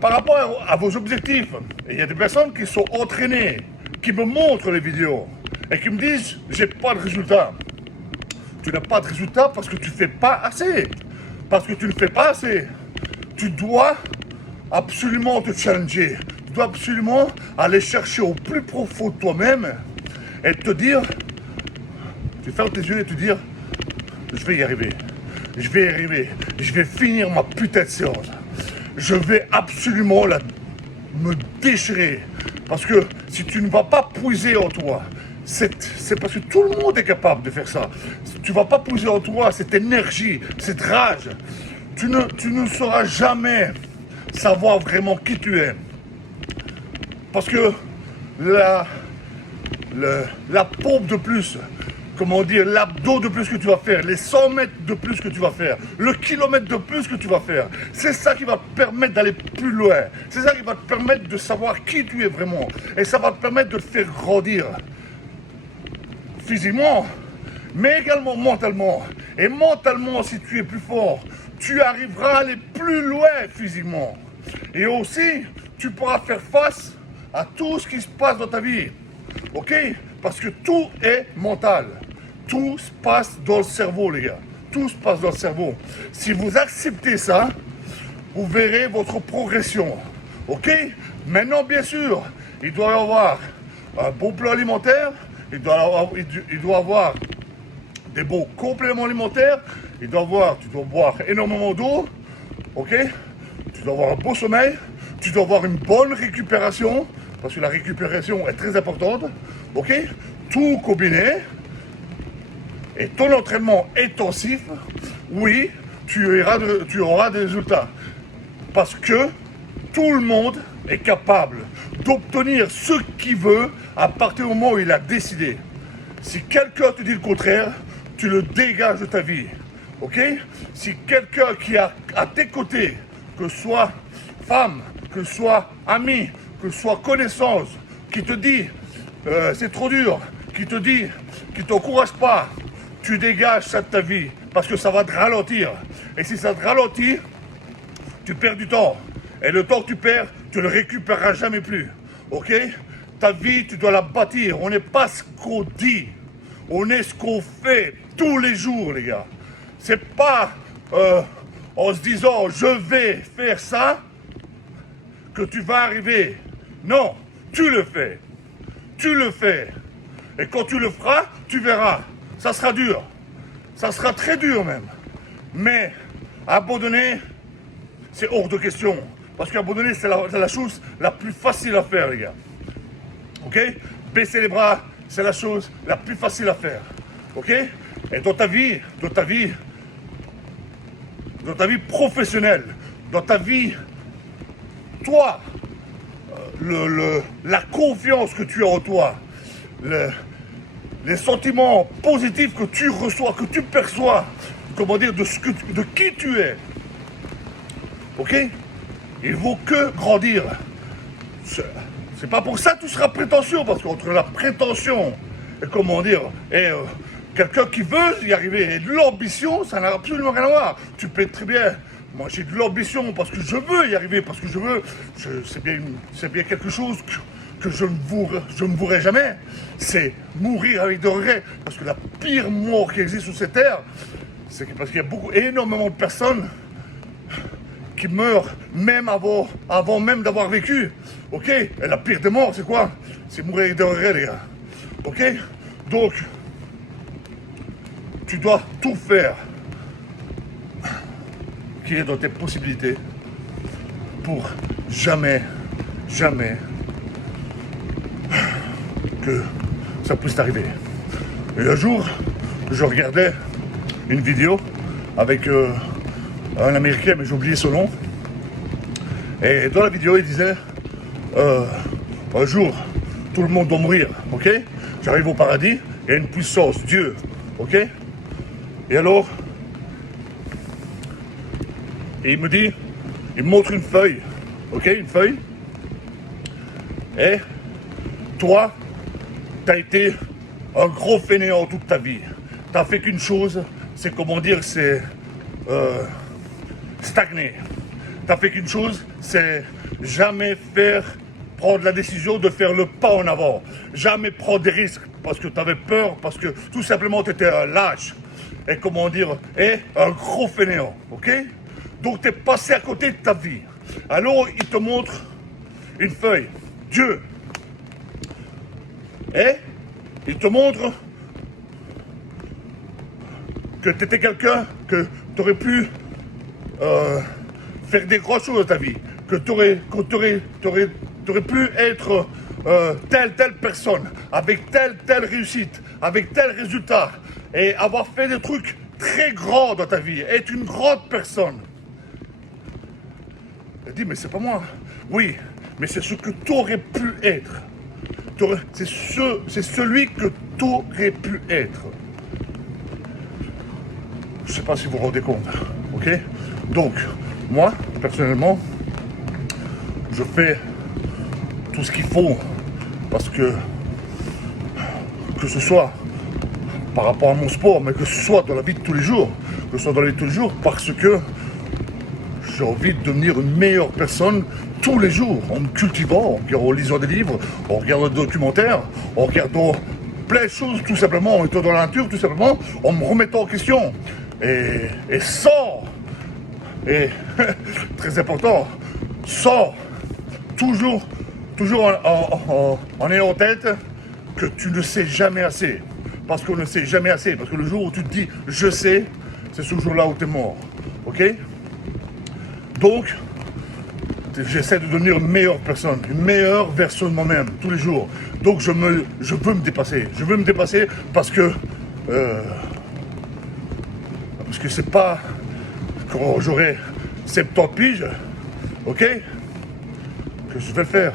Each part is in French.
Par rapport à vos objectifs, il y a des personnes qui sont entraînées, qui me montrent les vidéos et qui me disent « j'ai pas de résultat ». Tu n'as pas de résultat parce que tu ne fais pas assez. Parce que tu ne fais pas assez. Tu dois absolument te challenger. Tu dois absolument aller chercher au plus profond de toi-même et te dire, tu fermes tes yeux et te dire « je vais y arriver. Je vais y arriver. Je vais finir ma putain de séance. Je vais absolument me déchirer. » Parce que si tu ne vas pas puiser en toi, c'est parce que tout le monde est capable de faire ça. Tu ne vas pas puiser en toi cette énergie, cette rage. Tu ne sauras jamais savoir vraiment qui tu es. Parce que la pompe de plus, comment dire, l'abdos de plus que tu vas faire, les 100 mètres de plus que tu vas faire, le kilomètre de plus que tu vas faire, c'est ça qui va te permettre d'aller plus loin. C'est ça qui va te permettre de savoir qui tu es vraiment. Et ça va te permettre de te faire grandir physiquement, mais également mentalement. Et mentalement, si tu es plus fort, tu arriveras à aller plus loin physiquement. Et aussi, tu pourras faire face à tout ce qui se passe dans ta vie. Ok? Parce que tout est mental. Tout se passe dans le cerveau, les gars. Tout se passe dans le cerveau. Si vous acceptez ça, vous verrez votre progression. Ok? Maintenant, bien sûr, il doit y avoir un bon plan alimentaire. Il doit avoir des bons compléments alimentaires. Tu dois boire énormément d'eau. Ok? Tu dois avoir un beau sommeil. Tu dois avoir une bonne récupération. Parce que la récupération est très importante. Ok? Tout combiné. Et ton entraînement intensif, oui, tu auras des résultats. Parce que tout le monde est capable d'obtenir ce qu'il veut à partir du moment où il a décidé. Si quelqu'un te dit le contraire, tu le dégages de ta vie. Ok? Si quelqu'un qui est à tes côtés, que ce soit femme, que ce soit ami, que ce soit connaissance, qui te dit c'est trop dur, qui t'encourage pas, tu dégages ça de ta vie parce que ça va te ralentir. Et si ça te ralentit, tu perds du temps. Et le temps que tu perds, tu ne le récupéreras jamais plus. Ok? Ta vie, tu dois la bâtir. On n'est pas ce qu'on dit. On est ce qu'on fait tous les jours, les gars. C'est pas en se disant je vais faire ça que tu vas arriver. Non, tu le fais. Tu le fais. Et quand tu le feras, tu verras. Ça sera dur. Ça sera très dur même. Mais abandonner, c'est hors de question. Parce qu'abandonner, c'est la chose la plus facile à faire, les gars. Ok? Baisser les bras, c'est la chose la plus facile à faire. Ok? Et dans ta vie professionnelle, dans ta vie, toi, la confiance que tu as en toi, les sentiments positifs que tu reçois, que tu perçois, comment dire, de qui tu es. Ok? Il vaut que grandir. C'est pas pour ça que tu seras prétentieux, parce qu'entre la prétention et comment dire, et quelqu'un qui veut y arriver et de l'ambition, ça n'a absolument rien à voir. Tu peux être très bien. Moi, j'ai de l'ambition parce que je veux y arriver, parce que c'est bien quelque chose que je ne voudrais jamais. C'est mourir avec des regrets. Parce que la pire mort qui existe sur cette terre, c'est parce qu'il y a énormément de personnes qui meurent même avant même d'avoir vécu. Ok? Et la pire des morts, c'est quoi? C'est mourir avec des regrets, les gars. Ok? Donc, tu dois tout faire qui est dans tes possibilités pour jamais que ça puisse t'arriver. Et un jour, je regardais une vidéo avec un Américain, mais j'ai oublié son nom. Et dans la vidéo, il disait un jour, tout le monde doit mourir, ok? J'arrive au paradis, il y a une puissance, Dieu, ok? Et alors, et il me montre une feuille, ok? Une feuille. Et toi, tu as été un gros fainéant toute ta vie. Tu n'as fait qu'une chose, c'est comment dire, c'est stagner. Tu tu as fait qu'une chose, c'est jamais prendre la décision de faire le pas en avant. Jamais prendre des risques parce que tu avais peur, parce que tout simplement tu étais un lâche. Et comment dire, un gros fainéant, ok? Donc tu es passé à côté de ta vie. Alors il te montre une feuille. Dieu. Et il te montre que tu étais quelqu'un, que tu aurais pu faire des grosses choses dans ta vie, que tu aurais pu être telle personne, avec telle réussite, avec tel résultat, et avoir fait des trucs très grands dans ta vie, être une grande personne. Elle dit, mais c'est pas moi. Oui, mais c'est ce que tu aurais pu être. C'est celui que tu aurais pu être. Je ne sais pas si vous vous rendez compte, ok? Donc, moi, personnellement, je fais tout ce qu'il faut parce que ce soit par rapport à mon sport, mais que ce soit dans la vie de tous les jours, parce que j'ai envie de devenir une meilleure personne tous les jours, en me cultivant, en lisant des livres, en regardant des documentaires, en regardant plein de choses, tout simplement, en étant dans la nature, tout simplement, en me remettant en question. Et sans, et très important, sans toujours en ayant en tête que tu ne sais jamais assez. Parce qu'on ne sait jamais assez. Parce que le jour où tu te dis « je sais », c'est ce jour-là où tu es mort. Ok? Donc, j'essaie de devenir une meilleure personne, une meilleure version de moi-même, tous les jours. Donc, je veux me dépasser. Je veux me dépasser parce que c'est pas quand j'aurai 70 piges, ok, que je vais le faire.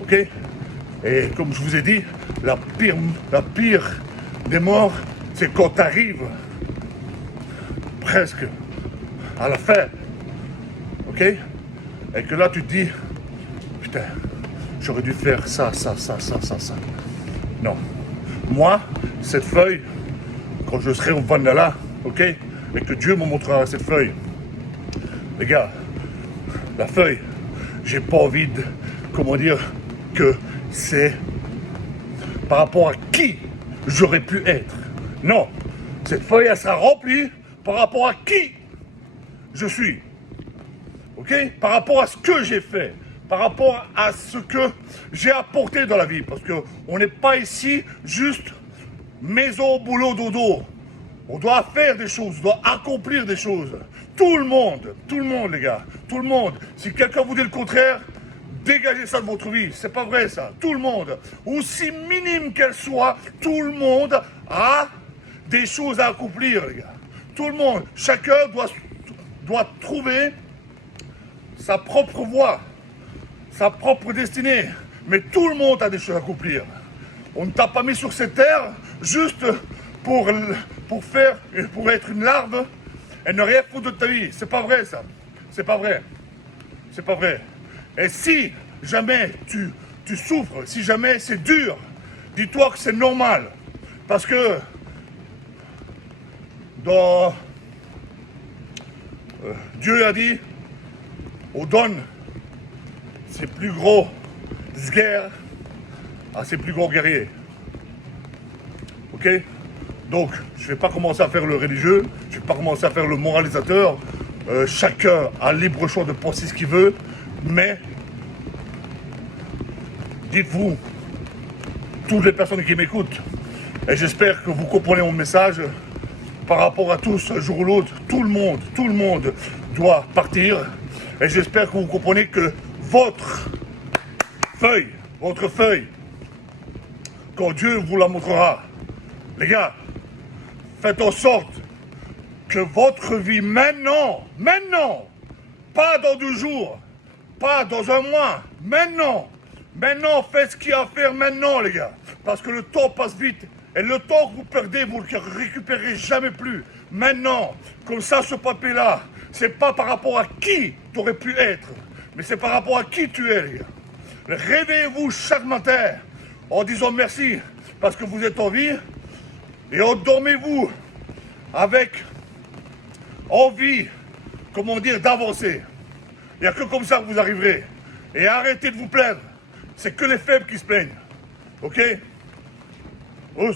Ok? Et comme je vous ai dit, la pire des morts, c'est quand tu arrives presque à la fin. Ok? Et que là tu te dis, putain, j'aurais dû faire ça. Non. Moi, cette feuille, quand je serai au Vandala, ok? Et que Dieu me montrera cette feuille. Les gars, la feuille, j'ai pas envie de, comment dire, que c'est par rapport à qui j'aurais pu être. Non, cette feuille, elle sera remplie par rapport à qui je suis. Ok? Par rapport à ce que j'ai fait, par rapport à ce que j'ai apporté dans la vie. Parce qu'on n'est pas ici juste maison, boulot, dodo. On doit faire des choses, on doit accomplir des choses. Tout le monde, les gars, tout le monde. Si quelqu'un vous dit le contraire, dégagez ça de votre vie. C'est pas vrai ça. Tout le monde, aussi minime qu'elle soit, tout le monde a des choses à accomplir, les gars. Tout le monde, chacun doit trouver sa propre voie, sa propre destinée. Mais tout le monde a des choses à accomplir. On ne t'a pas mis sur cette terre juste pour être une larve et ne rien foutre de ta vie. C'est pas vrai ça. C'est pas vrai. C'est pas vrai. Et si jamais tu souffres, si jamais c'est dur, dis-toi que c'est normal. Parce que Dieu a dit, on donne ses plus gros guerres à ses plus gros guerriers. Ok? Donc, je ne vais pas commencer à faire le religieux, je ne vais pas commencer à faire le moralisateur. Chacun a libre choix de penser ce qu'il veut, mais dites-vous, toutes les personnes qui m'écoutent, et j'espère que vous comprenez mon message, par rapport à tous, un jour ou l'autre, tout le monde doit partir, et j'espère que vous comprenez que votre feuille, quand Dieu vous la montrera, les gars, faites en sorte que votre vie maintenant, pas dans 2 jours, pas dans 1 mois, maintenant, faites ce qu'il y a à faire maintenant, les gars. Parce que le temps passe vite. Et le temps que vous perdez, vous ne le récupérez jamais plus. Maintenant, comme ça, ce papier-là, c'est pas par rapport à qui tu aurais pu être, mais c'est par rapport à qui tu es, les gars. Réveillez-vous chaque matin en disant merci parce que vous êtes en vie et endormez-vous avec envie, comment dire, d'avancer. Il n'y a que comme ça que vous arriverez. Et arrêtez de vous plaindre. C'est que les faibles qui se plaignent. Ok? Ous.